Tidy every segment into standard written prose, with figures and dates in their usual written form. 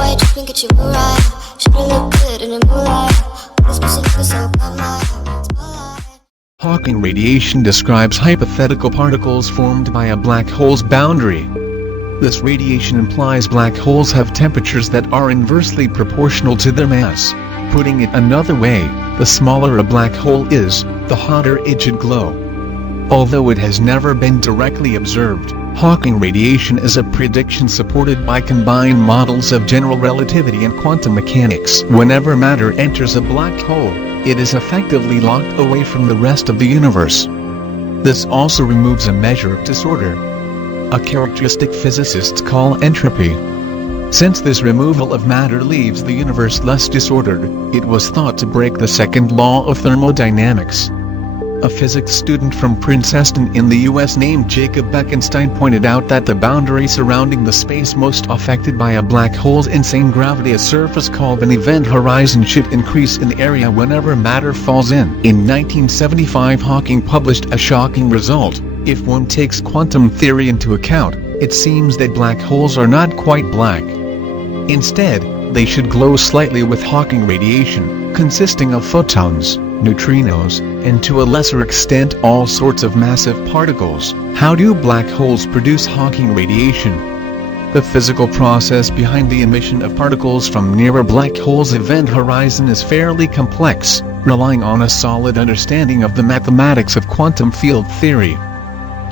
white dripping, get you right. Should've looked good in a moonlight. This person looking so spotlight. Hawking radiation describes hypothetical particles formed by a black hole's boundary. This radiation implies black holes have temperatures that are inversely proportional to their mass. Putting it another way, the smaller a black hole is, the hotter it should glow. Although it has never been directly observed, Hawking radiation is a prediction supported by combined models of general relativity and quantum mechanics. Whenever matter enters a black hole, it is effectively locked away from the rest of the universe. This also removes a measure of disorder, a characteristic physicists call entropy. Since this removal of matter leaves the universe less disordered, it was thought to break the second law of thermodynamics. A physics student from Princeton in the US named Jacob Bekenstein pointed out that the boundary surrounding the space most affected by a black hole's insane gravity, a surface called an event horizon, should increase in area whenever matter falls in. In 1975, Hawking published a shocking result. If one takes quantum theory into account, it seems that black holes are not quite black. Instead, they should glow slightly with Hawking radiation, consisting of photons, neutrinos, and to a lesser extent all sorts of massive particles. How do black holes produce Hawking radiation? The physical process behind the emission of particles from near a black hole's event horizon is fairly complex, relying on a solid understanding of the mathematics of quantum field theory.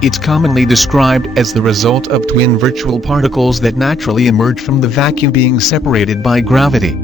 It's commonly described as the result of twin virtual particles that naturally emerge from the vacuum being separated by gravity.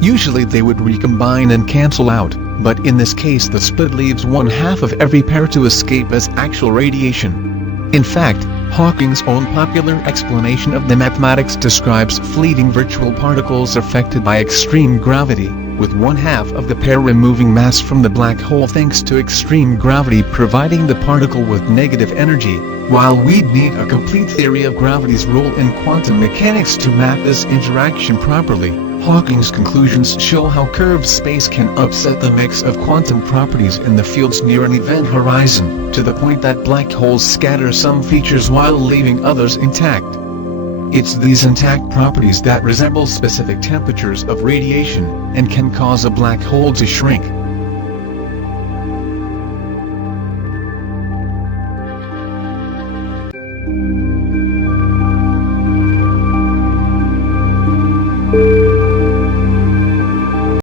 Usually they would recombine and cancel out, but in this case the split leaves one half of every pair to escape as actual radiation. In fact, Hawking's own popular explanation of the mathematics describes fleeting virtual particles affected by extreme gravity, with one half of the pair removing mass from the black hole thanks to extreme gravity providing the particle with negative energy. While we'd need a complete theory of gravity's role in quantum mechanics to map this interaction properly, Hawking's conclusions show how curved space can upset the mix of quantum properties in the fields near an event horizon, to the point that black holes scatter some features while leaving others intact. It's these intact properties that resemble specific temperatures of radiation, and can cause a black hole to shrink.